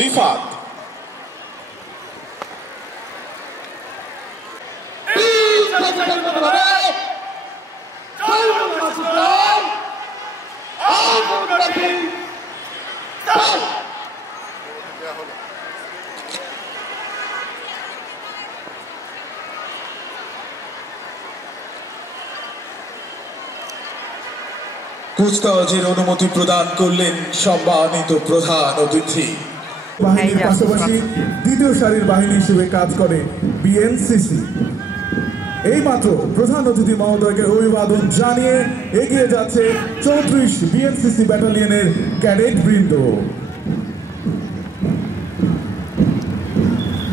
রিফাত। কুচকাওয়াজের অনুমতি প্রদান করলেন সম্মানিত প্রধান অতিথি। বাহিনীর পাশাপাশি দ্বিতীয় সারির বাহিনী হিসেবে কাজ করে বিএনসিসি। এইমাত্র প্রধান অতিথি মহোদয়কে অভিবাদন জানিয়ে এগিয়ে যাচ্ছে 34 বিএনসিসি ব্যাটালিয়নের ক্যাডেট বৃন্দ।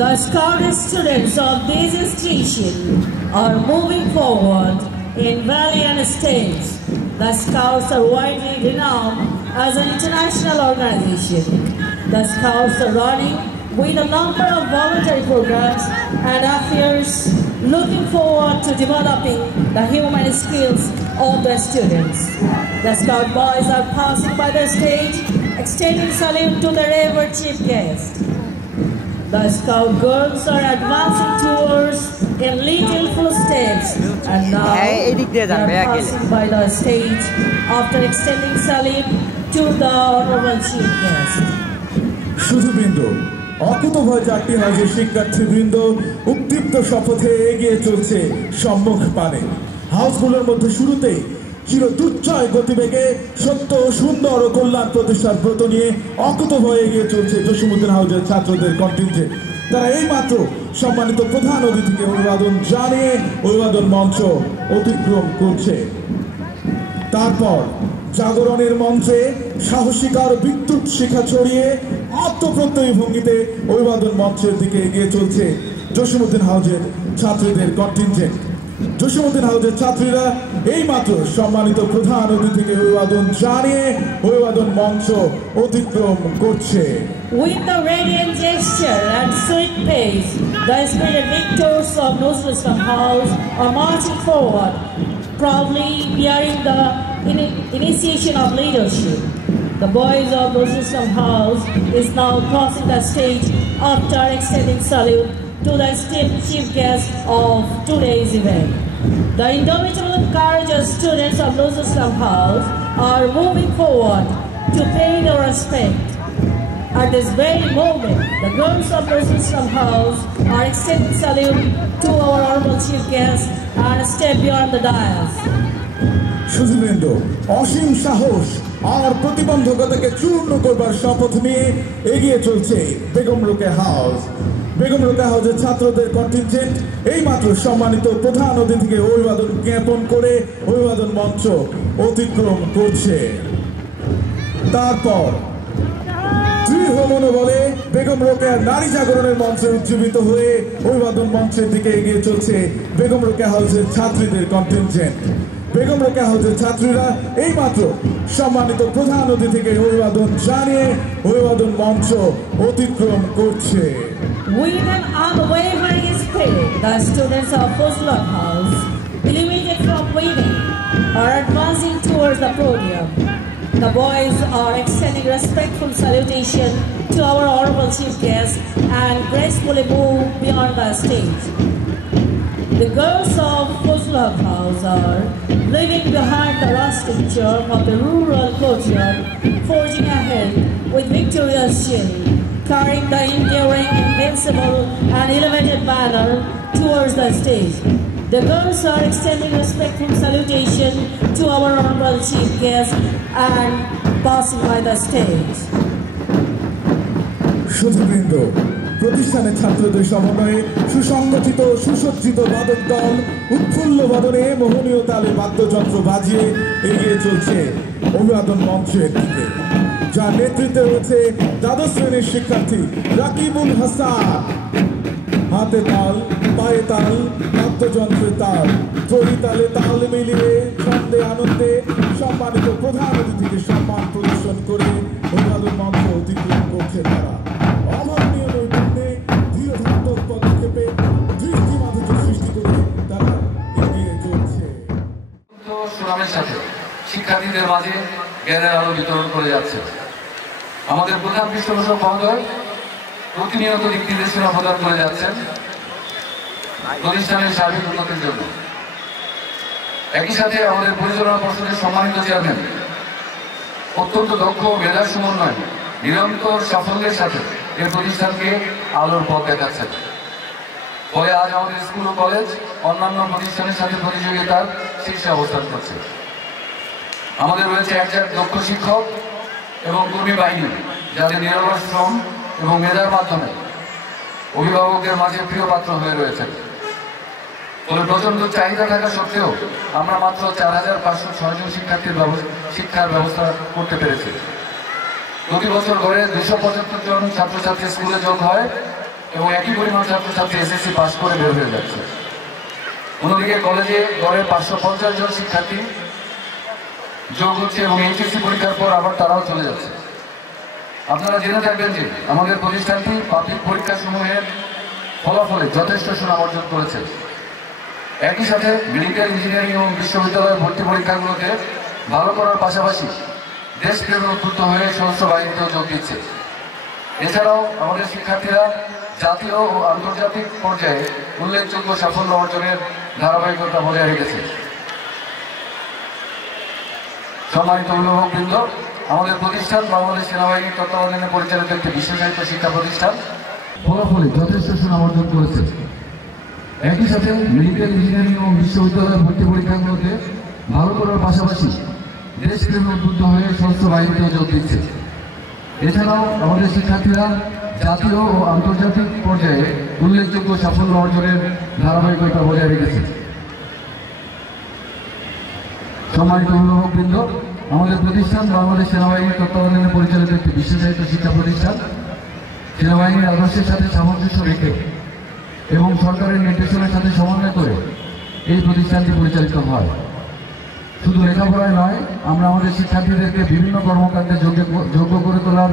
The scouted students of this institution are moving forward in valiant states. The Scouts are widely renowned as an international organization. The Scouts are running with a number of voluntary programs and affairs, looking forward to developing the human skills of the students. The Scout boys are passing by the stage, extending salute to the revered chief guest. The Scout girls are advancing towards in little footsteps, and now they are passing by the stage after extending salute to the honorable chief guest. সুধীবৃন্দ, অকুতভয় চারটি হাউসের শিক্ষার্থীবৃন্দ উদ্দীপ্ত শপথে এগিয়ে চলছে সম্মুখ পানে। হাউসগুলোর মধ্যে শুরুতেই চির দুর্জয় গতিবেগে সত্য, সুন্দর ও কল্যাণ প্রতিষ্ঠার ব্রত নিয়ে অকুতভয় এগিয়ে চলছে জসীমউদ্দিন হাউসের ছাত্রদের কন্টিনজেন্ট। তারা এইমাত্র সম্মানিত প্রধান অতিথিকে অভিবাদন জানিয়ে অভিবাদন মঞ্চ অতিক্রম করছে। তারপর জাগরণের মঞ্চে সাহসিকার বিদ্যুৎ শিখা ছড়িয়ে আত্মপ্রত্যয়ী ভঙ্গিতে অভিবাদন মঞ্চের দিকে এগিয়ে চলছে জসীমউদ্দিন হাউসের ছাত্রীদের কন্টিনজেন্ট। জসীমউদ্দিন হাউসের ছাত্রীরা এইমাত্র সম্মানিত প্রধান অতিথিকে অভিবাদন জানিয়ে অভিবাদন মঞ্চ অতিক্রম করছে। With the radiant gesture and sweet pace, the spirited victors of Nuzul Islam House are marching forward, proudly bearing the initiation of leadership. The boys of Nuzul Islam House is now crossing the stage after extending salute to the esteemed chief guest of today's event. The indomitable and courageous students of Nuzul Islam House are moving forward to pay their respect. At this very moment, the girls of Nuzul Islam House are extending salute to our honorable chief guest and step beyond the dais. সুধীবৃন্দ, অসীম সাহস আর প্রতিবন্ধকতাকে চূর্ণ করবার শপথ নিয়ে এগিয়ে চলছে Begum Rokeya house. Begum Rokeya হাউসের ছাত্রদের contingent এইমাত্র সম্মানিত প্রধান অতিথিকে অভিবাদন জ্ঞাপন করে অভিবাদন মঞ্চ অতিক্রম করছে। তারপর দৃঢ় মনোবলে বেগম রোকেয়ার নারী জাগরণের মঞ্চে উজ্জীবিত হয়ে অভিবাদন মঞ্চের দিকে এগিয়ে চলছে বেগম রোকেয়া হাউসের ছাত্রীদের কন্টিনজেন্ট। বেগম রোকেয়া হাউসের ছাত্রীরা এইমাত্র সম্মানিত প্রধান অতিথিকে অভিবাদন জানিয়ে অভিবাদন মঞ্চ অতিক্রম করছে। With an unwavering spirit, the students of Fazl House, illuminated from within, are advancing towards the podium. The boys are extending respectful salutation to our honorable chief guest and gracefully move beyond the stage. The girls of Fazl House are leaving behind the rustic charm of the rural courtyard, forging ahead with victorious cheer, carrying the enduring, invincible and elevated banner towards the stage. The girls are extending respectful salutation to our honorable chief guest and passing by the stage. সুধীবৃন্দ, প্রতিষ্ঠানের ছাত্রদের সমন্বয়ে সুসংগঠিত সুসজ্জিত বাদক দল উৎফুল্ল বাদনে মোহনীয় তালে বাদ্যযন্ত্র বাজিয়ে এগিয়ে চলছে অভিবাদন মঞ্চের দিকে, যার নেতৃত্বে রয়েছে দ্বাদশ শ্রেণীর শিক্ষার্থী রাকিবুল হাসান। হাতে তাল, পায়ে তাল, বাদ্যযন্ত্রে তাল, ধ্বনি তালে তাল মিলিয়ে ছন্দে আনন্দে সম্মানিত প্রধান অতিথিকে সম্মান প্রদর্শন করে অভিবাদন মঞ্চ অতিক্রম করছে তারা। অভাবনীয় নৈপুণ্যে ধীরধাত্মক পদক্ষেপে দৃষ্টি মাধুর্য সৃষ্টি করে তারা এগিয়ে চলছে। সুনামের সাথে শিক্ষার্থীদের মাঝে জ্ঞানের আলো বিতরণ করে যাচ্ছে। আমাদের প্রধান পৃষ্ঠপোষক মহোদয় প্রতিনিয়ত দিক নির্দেশনা প্রদান করে যাচ্ছেন প্রতিষ্ঠানের সার্বিক উন্নতির জন্য। একই সাথে আমাদের পরিচালনা পর্ষদের সম্মানিত চেয়ারম্যান অত্যন্ত দক্ষ মেধার সমন্বয় নিরন্তর সাফল্যের সাথে এই প্রতিষ্ঠানকে আলোর পথ দেখাচ্ছেন। ফলে আজ আমাদের স্কুল ও কলেজ অন্যান্য প্রতিষ্ঠানের সাথে প্রতিযোগিতার শীর্ষে অবস্থান করছে। আমাদের রয়েছে একজন দক্ষ শিক্ষক এবং কর্মী বাহিনী, যাদের নিরলস শ্রম এবং মেধার মাধ্যমে অভিভাবকদের মাঝে প্রিয় পাত্র হয়ে রয়েছেন। ফলে প্রচন্ড চাহিদা থাকা সত্ত্বেও আমরা মাত্র 4,506 জন শিক্ষার ব্যবস্থা করতে পেরেছি। প্রতি বছর গড়ে 275 জন ছাত্রছাত্রী স্কুলে যোগ হয় এবং একই পরিমাণ ছাত্রছাত্রী এসএসসি পাস করে বের হয়ে যাচ্ছে। অন্যদিকে কলেজে গড়ে 550 জন শিক্ষার্থী যোগ হচ্ছে এবং এইচএসসি পরীক্ষার পর আবার তারাও চলে যাচ্ছে। আপনারা জেনে থাকবেন যে আমাদের প্রতিষ্ঠানটি পাবলিক পরীক্ষাসমূহের ফলাফলে যথেষ্ট সুনাম অর্জন করেছে। একই সাথে মেডিকেল ইঞ্জিনিয়ারিং এবং বিশ্ববিদ্যালয়ের ভর্তি পরীক্ষাগুলোতে ভালো করার পাশাপাশি দেশপ্রেমে উদ্বুদ্ধ হয়ে সশস্ত্র বাহিনীতেও যোগ দিচ্ছে। এছাড়াও আমাদের শিক্ষার্থীরা জাতীয় ও আন্তর্জাতিক পর্যায়ে উল্লেখযোগ্য সাফল্য অর্জনের ধারাবাহিকতা বজায় রেখেছে। সম্মানিত অভিভাবকবৃন্দ, আমাদের প্রতিষ্ঠান বাংলাদেশ সেনাবাহিনীর তত্ত্বাবধানে পরিচালিত একটি বিশেষায়িত শিক্ষা প্রতিষ্ঠান ফলাফলে যথেষ্ট সুনাম অর্জন করেছে। একই সাথে মেডিকেল ইঞ্জিনিয়ারিং এবং বিশ্ববিদ্যালয়ের ভর্তি পরীক্ষাগুলোতে ভালো করার পাশাপাশি দেশপ্রেমে উদ্বুদ্ধ হয়ে সশস্ত্র বাহিনীতেও যোগ দিচ্ছে। এছাড়াও আমাদের শিক্ষার্থীরা জাতীয় ও আন্তর্জাতিক পর্যায়ে উল্লেখযোগ্য সাফল্য অর্জনের ধারাবাহিকতা বজায় রেখেছে। সম্মানিত অভিভাবকবৃন্দ, আমাদের প্রতিষ্ঠান বাংলাদেশ সেনাবাহিনীর তত্ত্বাবধানে পরিচালিত একটি বিশেষায়িত শিক্ষা প্রতিষ্ঠান। সেনাবাহিনীর আদর্শের সাথে সামঞ্জস্য রেখে এবং সরকারের নির্দেশনার সাথে সমন্বয় করে এই প্রতিষ্ঠানটি পরিচালিত হয়। শুধু লেখাপড়ায় নয়, আমরা আমাদের শিক্ষার্থীদেরকে বিভিন্ন কর্মকাণ্ডে যোগ্য করে তোলার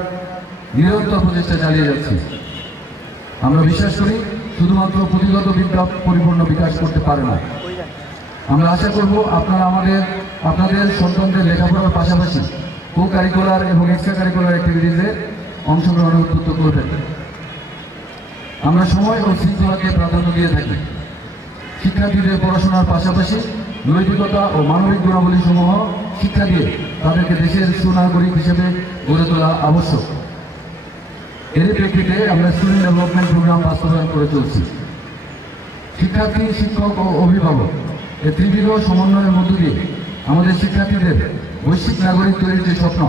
নিরন্তর প্রচেষ্টা চালিয়ে যাচ্ছি। আমরা বিশ্বাস করি শুধুমাত্র পুঁথিগত বিদ্যা পরিপূর্ণ বিকাশ করতে পারে না। আমরা আশা করব আপনাদের সন্তানদের লেখাপড়ার পাশাপাশি কো কারিকুলার এবং এক্সট্রা কারিকুলার অ্যাক্টিভিটিসে অংশগ্রহণে উদ্বুদ্ধ করবেন। আমরা সময় ও শৃঙ্খলাকে প্রাধান্য দিয়ে থাকি। শিক্ষার্থীদের পড়াশোনার পাশাপাশি নৈতিকতা ও মানবিক গুণাবলী সমূহ শিক্ষা দিয়ে তাদেরকে দেশের সুনাগরিক হিসেবে গড়ে তোলা আবশ্যক। এর প্রেক্ষিতে আমরা স্টুডেন্ট ডেভেলপমেন্ট প্রোগ্রাম বাস্তবায়ন করে চলছি। শিক্ষার্থী, শিক্ষক ও অভিভাবক এই ত্রিবিধ সমন্বয়ের মধ্য দিয়ে আমাদের শিক্ষার্থীদের বৈশ্বিক নাগরিক তৈরির যে স্বপ্ন,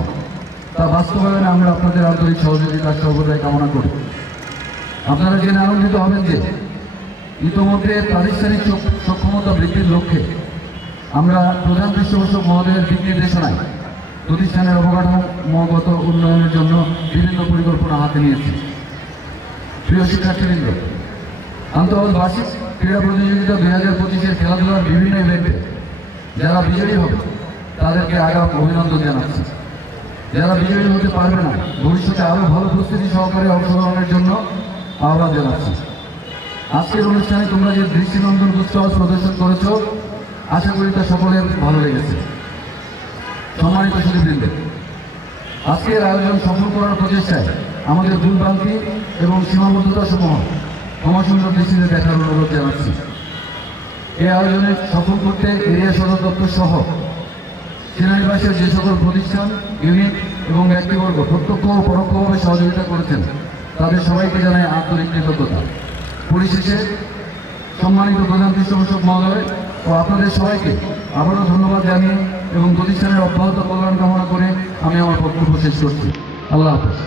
তা বাস্তবায়নে আমরা আপনাদের আন্তরিক সহযোগিতা সর্বদাই কামনা করি। আপনারা জেনে আনন্দিত হবেন যে ইতোমধ্যে প্রাতিষ্ঠানিক সক্ষমতা বৃদ্ধির লক্ষ্যে আমরা প্রধান পৃষ্ঠপোষক মহোদয়ের দিক নির্দেশনায় প্রতিষ্ঠানের অবকাঠামোগত উন্নয়নের জন্য বিভিন্ন পরিকল্পনা হাতে নিয়েছি। প্রিয় শিক্ষার্থীবৃন্দ, আন্তঃবার্ষিক ক্রীড়া প্রতিযোগিতা 2025-এর খেলাধুলার বিভিন্ন ইভেন্টে যারা বিজয়ী হবে তাদেরকে আগাম অভিনন্দন জানাচ্ছি। যারা বিজয়ী হতে পারবে না, ভবিষ্যতে আরও ভালো প্রস্তুতি সহকারে অংশগ্রহণের জন্য আহ্বান জানাচ্ছি। আজকের অনুষ্ঠানে তোমরা যে দৃষ্টিনন্দন কুচকাওয়াজ প্রদর্শন করেছ, আশা করি তা সকলের ভালো লেগেছে। সম্মানিত সুধীবৃন্দ, আজকের আয়োজন সফল করার প্রচেষ্টায় আমাদের ভুলভ্রান্তি এবং সীমাবদ্ধতা সমূহ ক্ষমাসুন্দর দৃষ্টিতে দেখার অনুরোধ জানাচ্ছি। এই আয়োজনে সফল করতে এরিয়া সদর দপ্তর সহ সেনানিবাসের যে সকল প্রতিষ্ঠান, ইউনিট এবং ব্যক্তিবর্গ প্রত্যক্ষ ও পরোক্ষভাবে সহযোগিতা করেছেন, তাদের সবাইকে জানাই আন্তরিক কৃতজ্ঞতা। পরিশেষে সম্মানিত প্রধান পৃষ্ঠপোষক মহোদয় ও আপনাদের সবাইকে আবারও ধন্যবাদ জানিয়ে এবং প্রতিষ্ঠানের অব্যাহত কল্যাণ কামনা করে আমি আমার বক্তব্য শেষ করছি। আল্লাহ হাফেজ।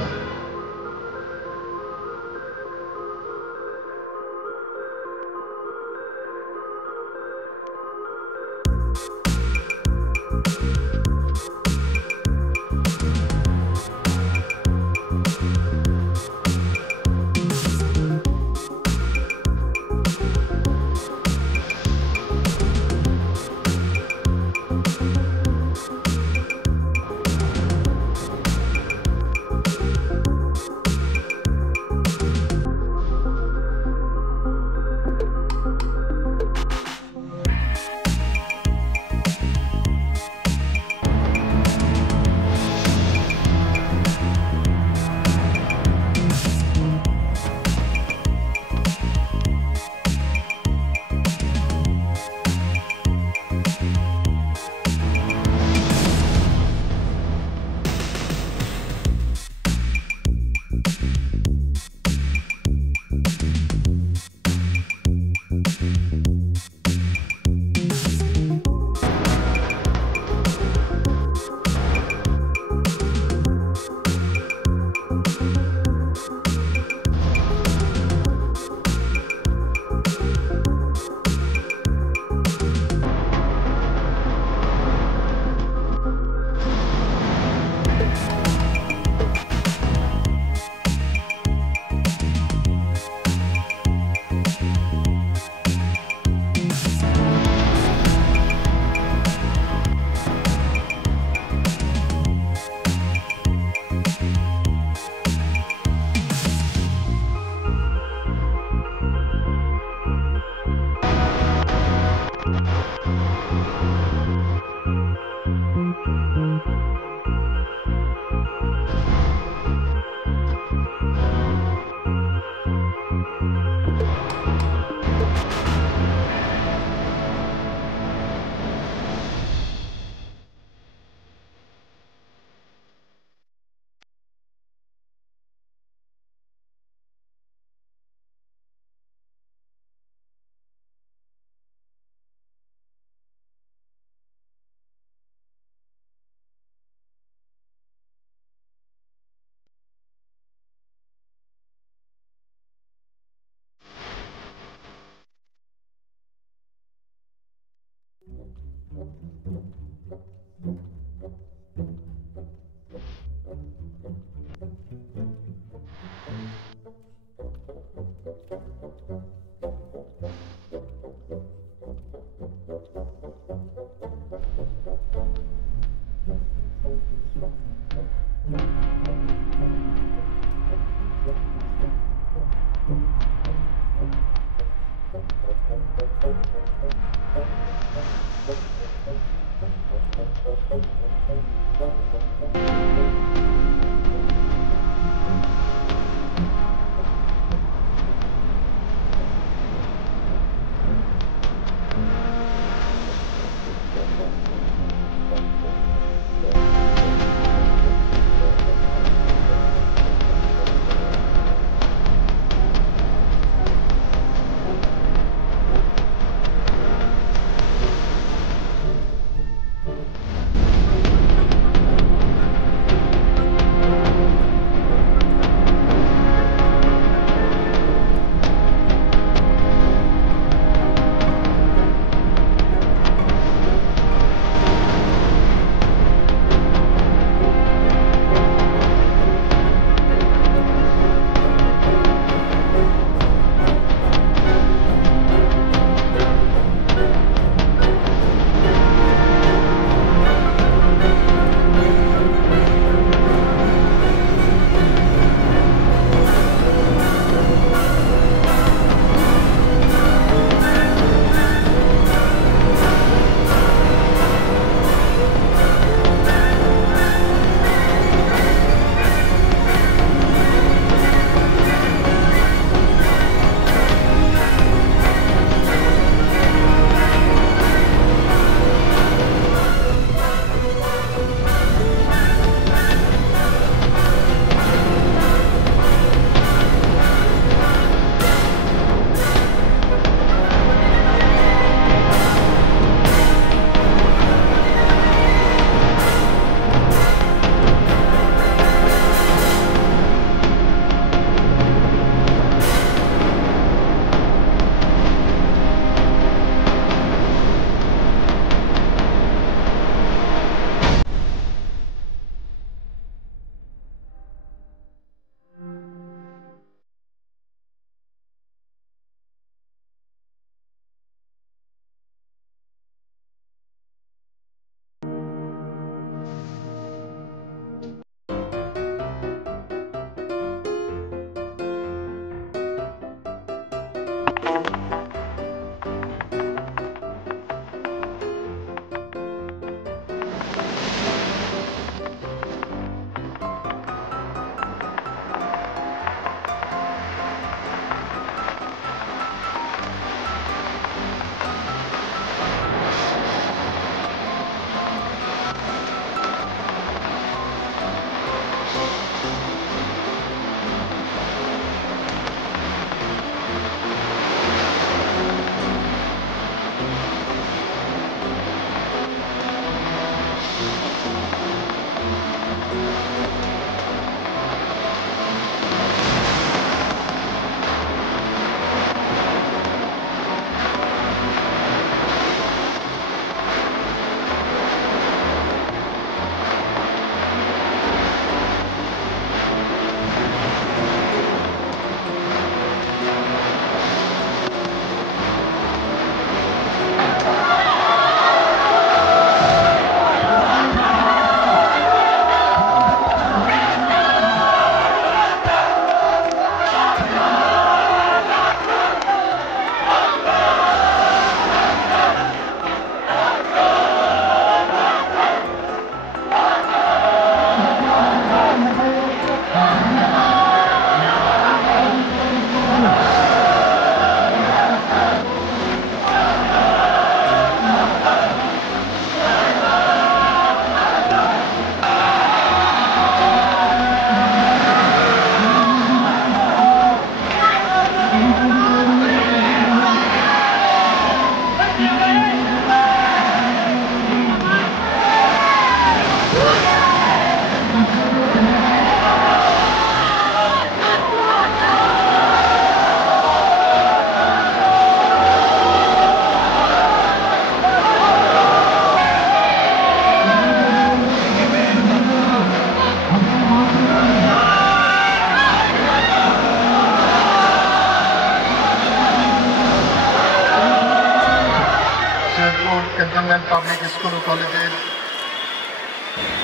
ক্যান্টনমেন্ট পাবলিক স্কুল ও কলেজের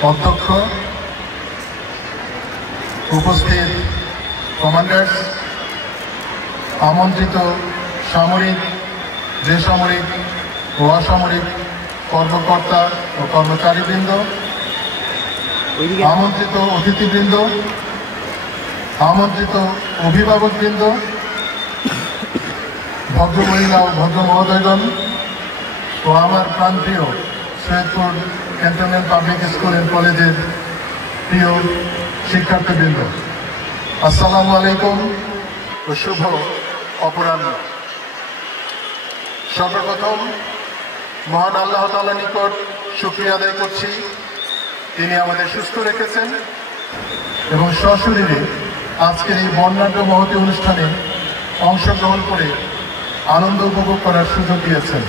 অধ্যক্ষ, উপস্থিত কমান্ডার্স, আমন্ত্রিত সামরিক, বেসামরিক ও অসামরিক কর্মকর্তা ও কর্মচারীবৃন্দ, আমন্ত্রিত অতিথিবৃন্দ, আমন্ত্রিত অভিভাবকবৃন্দ, ভদ্রমহিলা ও ভদ্র মহোদয়গণ ও আমার প্রান্তীয় Saidpur cantonment public school and কলেজের প্রিয় শিক্ষার্থীবৃন্দ, আসসালামু আলাইকুম ও শুভ অপরাহ্ন। সর্বপ্রথম মহান আল্লাহ তাআলার নিকট শুকরিয়া আদায় করছি, তিনি আমাদের সুস্থ রেখেছেন এবং সশরীরে আজকের এই বর্ণাঢ্য মহতী অনুষ্ঠানে অংশগ্রহণ করে আনন্দ উপভোগ করার সুযোগ দিয়েছেন।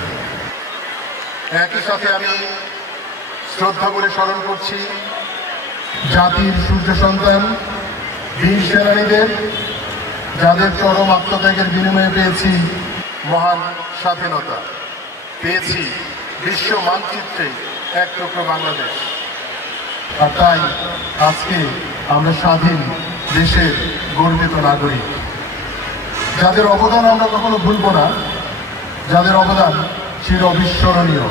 একই সাথে আমি শ্রদ্ধা করে স্মরণ করছি জাতির সূর্য সন্তান বীর সেনানীদের, যাদের চরম আত্মত্যাগের বিনিময়ে পেয়েছি মহান স্বাধীনতা, পেয়েছি বিশ্ব মানচিত্রে এক টুকরো বাংলাদেশ। আর তাই আজকে আমরা স্বাধীন দেশের গর্বিত নাগরিক, যাদের অবদান আমরা কখনো ভুলব না, যাদের অবদান চির অবিস্মরণীয়।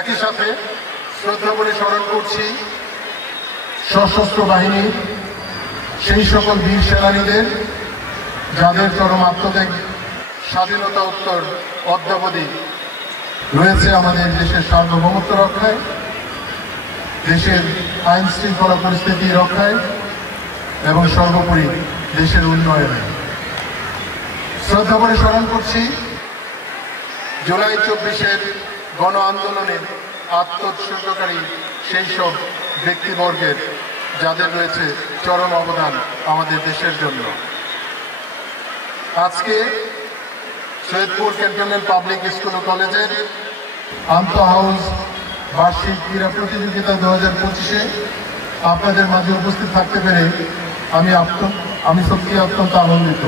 একই সাথে শ্রদ্ধা করে স্মরণ করছি সশস্ত্র বাহিনীর সেই সকল বীর সেনানীদের, যাদের চরম আত্মত্যাগ স্বাধীনতা উত্তর অদ্যাবধি রয়েছে আমাদের দেশের সার্বভৌমত্ব রক্ষায়, দেশের আইন শৃঙ্খলা পরিস্থিতি রক্ষায় এবং সর্বোপরি দেশের উন্নয়নে। শ্রদ্ধা করে স্মরণ করছি জুলাই 24-এর গণ আন্দোলনের আত্মোৎসর্গকারী সেই সব ব্যক্তিবর্গের, যাদের রয়েছে চরম অবদান আমাদের দেশের জন্য। আজকে সৈয়দপুর ক্যান্টনমেন্ট পাবলিক স্কুল ও কলেজের আন্তঃ হাউস বার্ষিক ক্রীড়া প্রতিযোগিতা 2025-এ আপনাদের মাঝে উপস্থিত থাকতে পেরে আমি সত্যি অত্যন্ত আনন্দিত।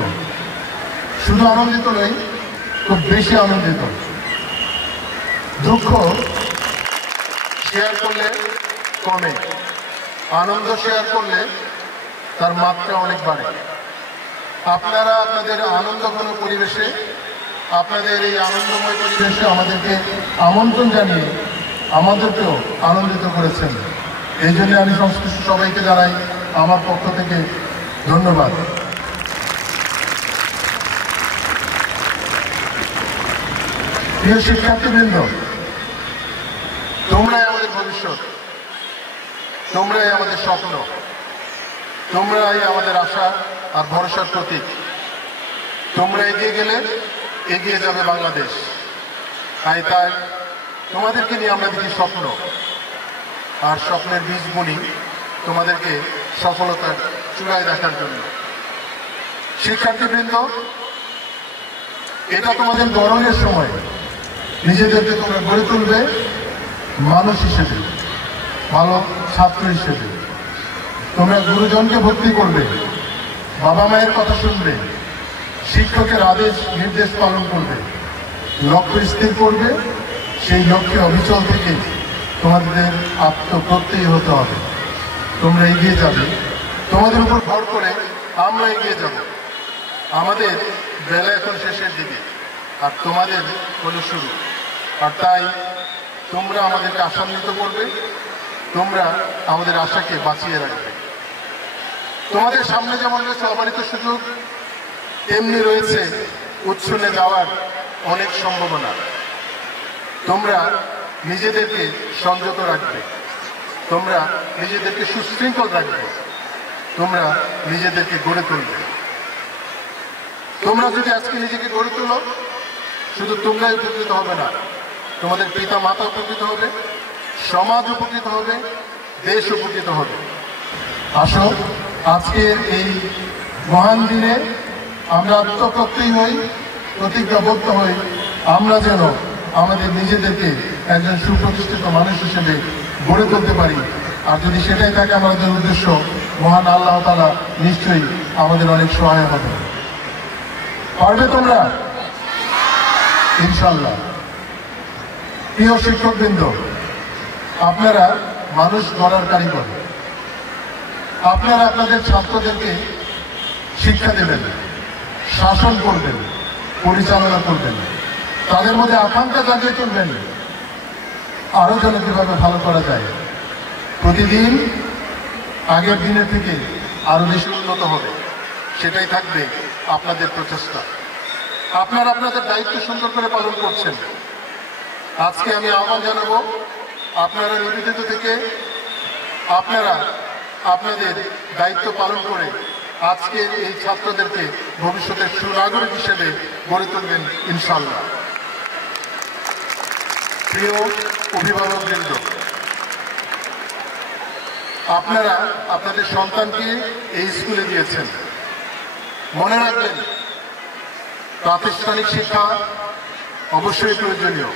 শুধু আনন্দিত নই, খুব বেশি আনন্দিত। দুঃখ শেয়ার করলে কমে, আনন্দ শেয়ার করলে তার মাত্রা অনেক বাড়ে। আপনারা আপনাদের আনন্দঘন পরিবেশে, আপনাদের এই আনন্দময় পরিবেশে আমাদেরকে আমন্ত্রণ জানিয়ে আমাদেরকেও আনন্দিত করেছেন। এই জন্য আমি সংশ্লিষ্ট সবাইকে জানাই আমার পক্ষ থেকে ধন্যবাদ। প্রিয় শিক্ষার্থীবৃন্দ, তোমরাই আমাদের ভবিষ্যৎ, তোমরাই আমাদের স্বপ্ন, তোমরাই আমাদের আশা আর ভরসার প্রতীক। তোমরা এগিয়ে গেলে এগিয়ে যাবে বাংলাদেশ। তাই তোমাদেরকে নিয়ে আমরা দেখি স্বপ্ন, আর স্বপ্নের বীজ বুনি তোমাদেরকে সফলতার চূড়ায় দেখার জন্য। শিক্ষার্থীবৃন্দ, এটা তোমাদের গরমের সময়। নিজেদেরকে তোমরা গড়ে তুলবে মানুষ হিসেবে, ভালো ছাত্র হিসেবে। তোমরা গুরুজনকে ভক্তি করবে, বাবা মায়ের কথা শুনবে, শিক্ষকের আদেশ নির্দেশ পালন করবে, লক্ষ্য স্থির করবে। সেই লক্ষ্যে অবিচল থেকে তোমাদের আত্মপ্রত্যয়ী হতে হবে। তোমরা এগিয়ে যাবে, তোমাদের উপর ভর করে আমরা এগিয়ে যাব। আমাদের বেলা এখন শেষের দিকে, আর তোমাদের হলো শুরু। আর তাই তোমরা আমাদেরকে আশান্বিত করবে, তোমরা আমাদের আশাকে বাঁচিয়ে রাখবে। তোমাদের সামনে যেমন রয়েছে অবারিত সুযোগ, তেমনি রয়েছে উচ্ছনে যাওয়ার অনেক সম্ভাবনা। তোমরা নিজেদেরকে সংযত রাখবে, তোমরা নিজেদেরকে সুশৃঙ্খল রাখবে, তোমরা নিজেদেরকে গড়ে তুলবে। তোমরা যদি আজকে নিজেকে গড়ে তোলো, শুধু তোমরাই উপকৃত হবে না, তোমাদের পিতা মাতা উপকৃত হবে, সমাজ উপকৃত হবে, দেশ উপকৃত হবে। আসো, আজকের এই মহান দিনে আমরা আত্মপ্রত্যয়ী হই, প্রতিজ্ঞাবদ্ধ হই, আমরা যেন আমাদের নিজেদেরকে একজন সুপ্রতিষ্ঠিত মানুষ হিসেবে গড়ে তুলতে পারি। আর যদি সেটাই থাকে আমাদের উদ্দেশ্য, মহান আল্লাহ তাআলা নিশ্চয়ই আমাদের অনেক সহায় হবে। পারবে তোমরা? ইনশাআল্লাহ। প্রিয় শিক্ষকবৃন্দ, আপনারা মানুষ গড়ার কারিগর। আপনারা আপনাদের ছাত্রদেরকে শিক্ষা দেবেন, শাসন করবেন, পরিচালনা করবেন, তাদের মধ্যে আকাঙ্ক্ষা জাগিয়ে তুলবেন আরো যেন কিভাবে ভালো করা যায়। প্রতিদিন আগের দিনের থেকে আরো বেশি উন্নত হবে, সেটাই থাকবে আপনাদের প্রচেষ্টা। আপনারা আপনাদের দায়িত্ব সুন্দর করে পালন করছেন। আজকে আমি আহ্বান জানাবো, আপনারা নিবেদিত থেকে আপনারা আপনাদের দায়িত্ব পালন করে আজকে এই ছাত্রদেরকে ভবিষ্যতের সুনাগরিক হিসেবে গড়ে তুলবেন ইনশাআল্লাহ। প্রিয় অভিভাবকবৃন্দ, আপনারা আপনাদের সন্তানকে এই স্কুলে দিয়েছেন। মনে রাখবেন, প্রাতিষ্ঠানিক শিক্ষা অবশ্যই প্রয়োজনীয়,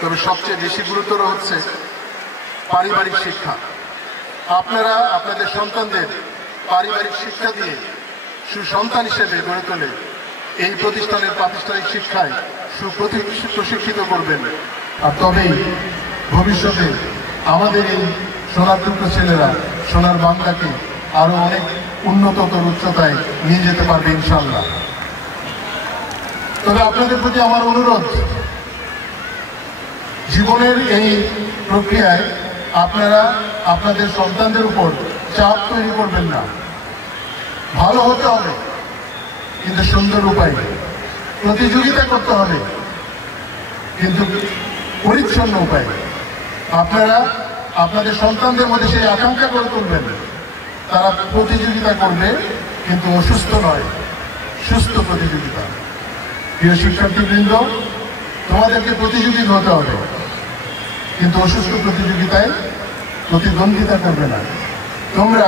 তবে সবচেয়ে বেশি গুরুতর হচ্ছে পারিবারিক শিক্ষা। আপনারা আপনাদের সন্তানদের পারিবারিক শিক্ষা দিয়ে সুসন্তান হিসেবে গড়ে তোলে এই প্রতিষ্ঠানের প্রাতিষ্ঠানিক শিক্ষায় সুপ্রশিক্ষিত করবেন। আর তবেই ভবিষ্যতে আমাদের এই সোনার টুকরো ছেলেরা সোনার বাংলাকে আরো অনেক উন্নততর উচ্চতায় নিয়ে যেতে পারবে ইনশাআল্লাহ। তবে আপনাদের প্রতি আমার অনুরোধ, জীবনের এই প্রক্রিয়ায় আপনারা আপনাদের সন্তানদের উপর চাপ তৈরি করবেন না। ভালো হতে হবে, কিন্তু সুন্দর উপায়ে। প্রতিযোগিতা করতে হবে, কিন্তু পরিচ্ছন্ন উপায়ে। আপনারা আপনাদের সন্তানদের মধ্যে সেই আকাঙ্ক্ষা করে তুলবেন, তারা প্রতিযোগিতা করবে, কিন্তু অসুস্থ নয়, সুস্থ প্রতিযোগিতা। প্রিয় শিক্ষার্থীবৃন্দ, তোমাদেরকে প্রতিযোগী হতে হবে, কিন্তু অসুস্থ প্রতিযোগিতায় প্রতিদ্বন্দ্বিতা করবে না। তোমরা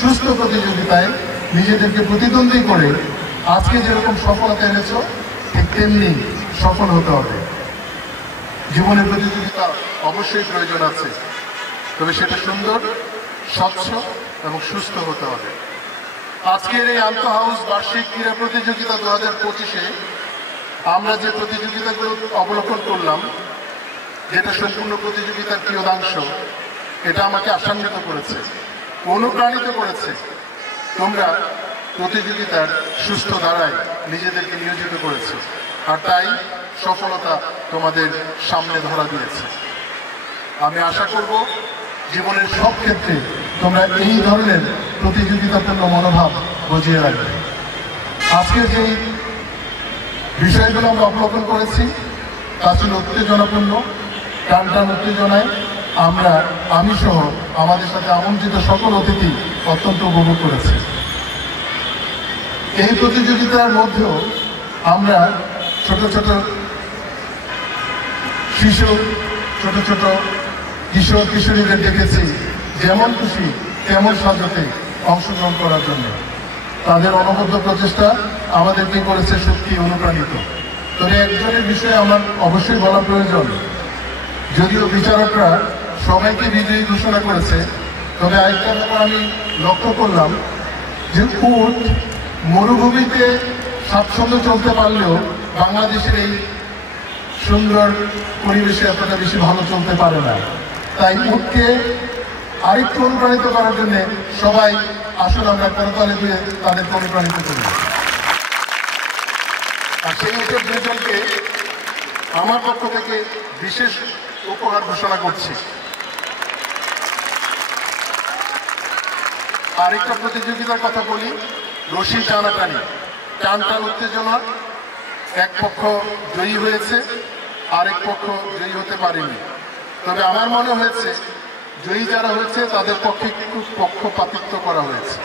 সুস্থ প্রতিযোগিতায় নিজেদেরকে প্রতিদ্বন্দ্বী করে আজকে যেরকম সফলতা এনেছ, ঠিক তেমনি সফল হতে হবে। জীবনে প্রতিযোগিতা অবশ্যই প্রয়োজন আছে, তবে সেটা সুন্দর, স্বচ্ছ এবং সুস্থ হতে হবে। আজকের এই আন্তঃ হাউস বার্ষিক ক্রীড়া প্রতিযোগিতা 2025-এ আমরা যে প্রতিযোগিতাগুলো অবলোকন করলাম, যেটা সম্পূর্ণ প্রতিযোগিতার কিয়দাংশ, এটা আমাকে আশান্বিত করেছে, অনুপ্রাণিত করেছে। তোমরা প্রতিযোগিতার সুস্থ ধারায় নিজেদেরকে নিয়োজিত করেছে, আর তাই সফলতা তোমাদের সামনে ধরা দিয়েছে। আমি আশা করব জীবনের সব ক্ষেত্রে তোমরা এই ধরনের প্রতিযোগিতাপূর্ণ মনোভাব বজিয়ে রাখবে। আজকে যেই বিষয়গুলো আমরা অবলোকন করেছি তা ছিল উত্তেজনাপূর্ণ, টান উত্তেজনায় আমি সহ আমাদের সাথে আমন্ত্রিত সকল অতিথি অত্যন্ত উপভোগ করেছে। এই প্রতিযোগিতার মধ্যেও আমরা ছোট ছোট শিশু, ছোট ছোট কিশোর কিশোরীদের দেখেছি যেমন খুশি তেমন সাজাতে অংশগ্রহণ করার জন্য। তাদের অনবদ্য প্রচেষ্টা আমাদেরকে করেছে সত্যি অনুপ্রাণিত। তবে একজনের বিষয়ে আমার অবশ্যই বলা প্রয়োজন, যদিও বিচারকরা সবাইকে বিজয়ী ঘোষণা করেছে, তবে আরেকটা ব্যাপার আমি লক্ষ্য করলাম যে উট মরুভূমিতে স্বাচ্ছন্দ্য চলতে পারলেও বাংলাদেশের এই সুন্দর পরিবেশে এতটা বেশি ভালো চলতে পারে না। তাই উটকে আরেকটু অনুপ্রাণিত করার জন্য সবাই আসলে আমরা করতালে দিয়ে তাদেরকে অনুপ্রাণিত করি। আর সেই উটের দুজনকে আমার পক্ষ থেকে বিশেষ উপহার ঘোষণা করছি। আরেকটা প্রতিযোগিতার কথা বলি, রশি টানাটানি। টান উত্তেজনা, এক পক্ষ জয়ী হয়েছে, আরেক পক্ষ জয়ী হতে পারেনি। তবে আমার মনে হয়েছে জয়ী যারা হয়েছে তাদের পক্ষে একটু পক্ষপাতিত্ব করা হয়েছে।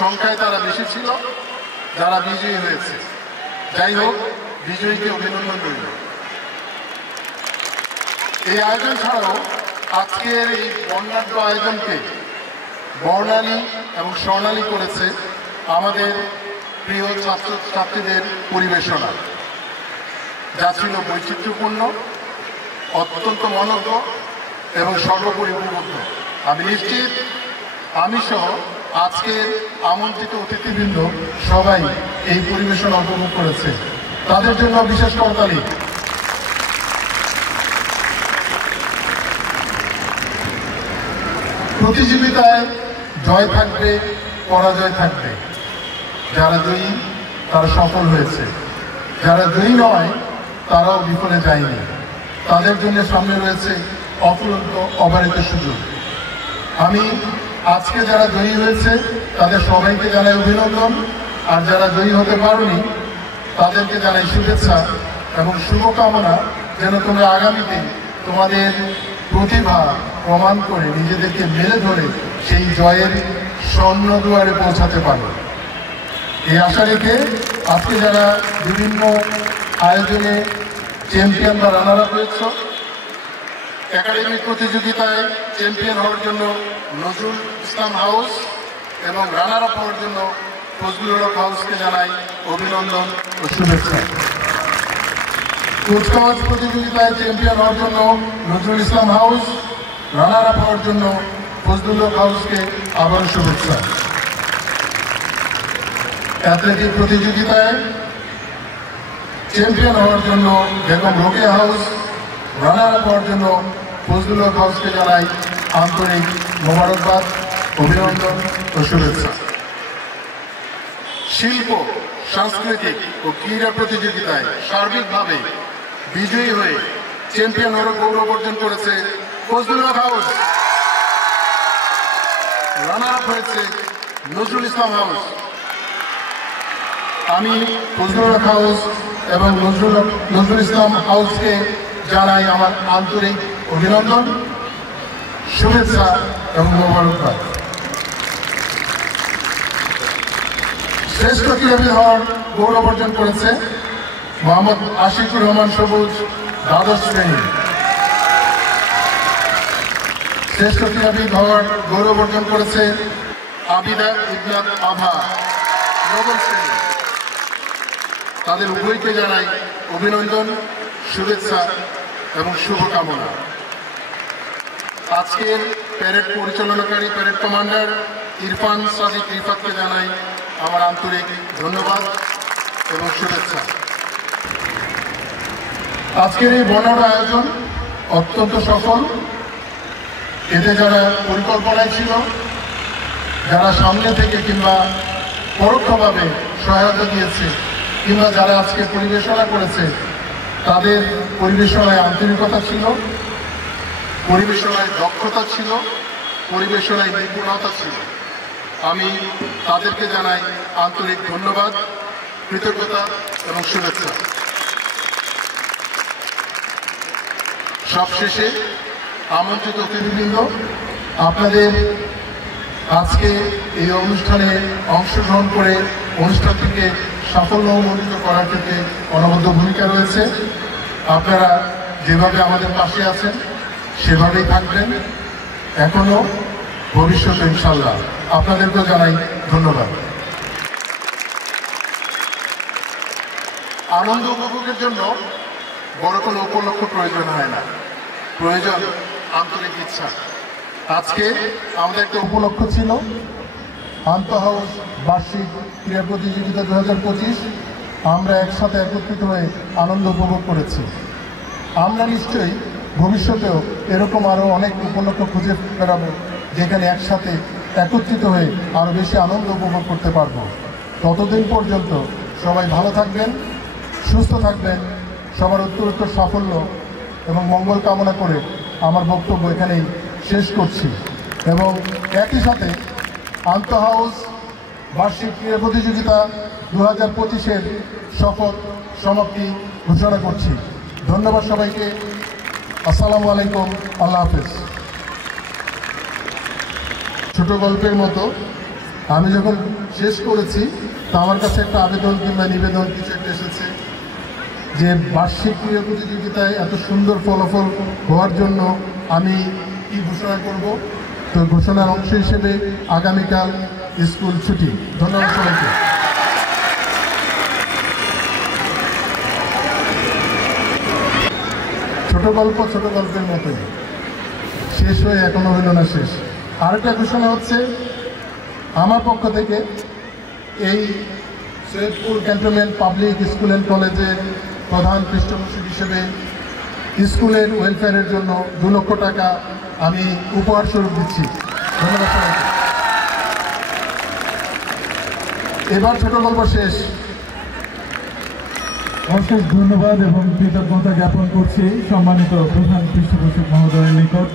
সংখ্যায় তারা বেশি ছিল, যারা বিজয়ী হয়েছে। যাই হোক, বিজয়ীকে অভিনন্দন রইল। এই আয়োজন ছাড়াও আজকের এই বর্ণাঢ্য আয়োজনকে বর্ণালী এবং স্বর্ণালী করেছে আমাদের প্রিয় ছাত্রছাত্রীদের পরিবেশনা, যা ছিল বৈচিত্র্যপূর্ণ, অত্যন্ত মনোজ্ঞ এবং সর্বোপরি উপলব্ধ। আমি নিশ্চিত আমি সহ আজকের আমন্ত্রিত অতিথিবৃন্দ সবাই এই পরিবেশনা উপভোগ করেছে। তাদের জন্য বিশেষ করতালি। প্রতিযোগিতায় জয় থাকবে, পরাজয় থাকবে। যারা জয়ী তারা সফল হয়েছে, যারা জয়ী নয় তারাও বিফলে যায়নি। তাদের জন্য সামনে রয়েছে অফুরন্ত অবারিত সুযোগ। আমি আজকে যারা জয়ী হয়েছে তাদের সবাইকে জানাই অভিনন্দন, আর যারা জয়ী হতে পারেনি তাদেরকে জানাই শুভেচ্ছা এবং শুভকামনা, যেন তোমরা আগামীতে তোমাদের প্রতিভা প্রমাণ করে নিজেদেরকে মেলে ধরে সেই জয়ের স্বর্ণ দুয়ারে পৌঁছাতে পারো। এই আশা রেখে আজকে যারা বিভিন্ন আয়োজনে চ্যাম্পিয়ন বা রানার আপ হয়েছ, একাডেমিক প্রতিযোগিতায় চ্যাম্পিয়ন হওয়ার জন্য নজরুল ইসলাম হাউস এবং রানার আপ হওয়ার জন্য ফজলুল হক হাউসকে জানাই অভিনন্দন ও শুভেচ্ছা। কুচকাওয়াজ প্রতিযোগিতায় চ্যাম্পিয়ন হওয়ার জন্য Nazrul Islam house, runner up হওয়ার জন্য ফজলুল হক হাউসকে আবারও শুভেচ্ছা। অ্যাথলেটিক প্রতিযোগিতায় চ্যাম্পিয়ন হওয়ার জন্য Begum Rokeya house, runner up হওয়ার জন্য ফজলুল হক হাউসকে জানাই আন্তরিক মোবারকবাদ, অভিনন্দন ও শুভেচ্ছা। শিল্প, সাংস্কৃতিক ও ক্রীড়া প্রতিযোগিতায় সার্বিকভাবে বিজয়ী হয়ে চ্যাম্পিয়ন হওয়ার গৌরব অর্জন করেছে ফজলুল হক হাউস, রানার আপ হয়েছে নজরুল ইসলাম হাউস। আমি ফজলুল হক হাউস এবং নজরুল ইসলাম হাউসকে জানাই আমার আন্তরিক অভিনন্দন, শুভেচ্ছা এবং মোবারকবাদ। শ্রেষ্ঠ ক্রীড়াবিদ হওয়ার গৌরব অর্জন করেছে মোহাম্মদ আশিকুর রহমান সবুজ, দ্বাদশ শ্রেণী। শ্রেষ্ঠ ক্রীড়াবিদ হওয়ার গৌরব অর্জন করেছে আবিদা ইবনাত আভা, নবম শ্রেণী। তাদের উভয়কে জানাই অভিনন্দন, শুভেচ্ছা এবং শুভকামনা। আজকের প্যারেড পরিচালনাকারী প্যারেড কমান্ডার ইরফান সাদিক রিফাতকে জানাই আমার আন্তরিক ধন্যবাদ এবং শুভেচ্ছা। আজকের এই বর্ণাঢ্য আয়োজন অত্যন্ত সফল। এতে যারা পরিকল্পনায় ছিল, যারা সামনে থেকে কিংবা পরোক্ষভাবে সহায়তা দিয়েছে, কিংবা যারা আজকে পরিবেশনা করেছে, তাদের পরিবেশনায় আন্তরিকতা ছিল, পরিবেশনায় দক্ষতা ছিল, পরিবেশনায় নিপুণতা ছিল। আমি তাদেরকে জানাই আন্তরিক ধন্যবাদ, কৃতজ্ঞতা এবং শুভেচ্ছা। সবশেষে আমন্ত্রিত অতিথিবৃন্দ, আপনাদের আজকে এই অনুষ্ঠানে অংশগ্রহণ করে অনুষ্ঠানটিকে সাফল্যমণ্ডিত করার ক্ষেত্রে অনবদ্য ভূমিকা রয়েছে। আপনারা যেভাবে আমাদের পাশে আছেন সেভাবেই থাকবেন এখনো, ভবিষ্যতে ইনশাল্লাহ। আপনাদেরকেও জানাই ধন্যবাদ। আনন্দ উপভোগের জন্য বড় কোনো উপলক্ষ প্রয়োজন হয় না, প্রয়োজন আন্তরিক ইচ্ছা। আজকে আমাদের একটা উপলক্ষ ছিল আন্তঃ হাউস বার্ষিক ক্রীড়া প্রতিযোগিতা 2025। আমরা একসাথে একত্রিত হয়ে আনন্দ উপভোগ করেছি। আমরা নিশ্চয়ই ভবিষ্যতেও এরকম আরও অনেক উপলক্ষ খুঁজে বেড়াবো, যেখানে একসাথে একত্রিত হয়ে আরও বেশি আনন্দ উপভোগ করতে পারব। ততদিন পর্যন্ত সবাই ভালো থাকবেন, সুস্থ থাকবেন। সবার উত্তরোত্তর সাফল্য এবং মঙ্গল কামনা করে আমার বক্তব্য এখানেই শেষ করছি এবং একই সাথে আন্তঃ হাউস বার্ষিক ক্রীড়া প্রতিযোগিতা 2025-এর সফল সমাপ্তি ঘোষণা করছি। ধন্যবাদ সবাইকে। আসসালামু আলাইকুম, আল্লাহ হাফেজ। ছোট গল্পের মতো আমি যখন শেষ করেছি, তা আমার কাছে একটা আবেদন কিংবা নিবেদন কিছু একটা এসেছে যে বার্ষিক ক্রীড়া প্রতিযোগিতায় এত সুন্দর ফলাফল হওয়ার জন্য আমি কি ঘোষণা করব। তো ঘোষণার অংশ হিসেবে আগামীকাল স্কুল ছুটি। ধন্যবাদ সবাইকে। ছোট গল্পের মতোই শেষ হয়ে এখনো হইল না শেষ। আরেকটা ঘোষণা হচ্ছে আমার পক্ষ থেকে, এই Saidpur cantonment public school and কলেজের প্রধান পৃষ্ঠপোষক হিসেবে স্কুলের ওয়েলফেয়ারের জন্য 2 লক্ষ টাকা আমি উপহার স্বরূপ দিচ্ছি। ধন্যবাদ সবাইকে। এবার ছোট গল্প শেষ। অশেষ ধন্যবাদ এবং কৃতজ্ঞতা জ্ঞাপন করছি সম্মানিত প্রধান পৃষ্ঠপোষক মহোদয়ের নিকট।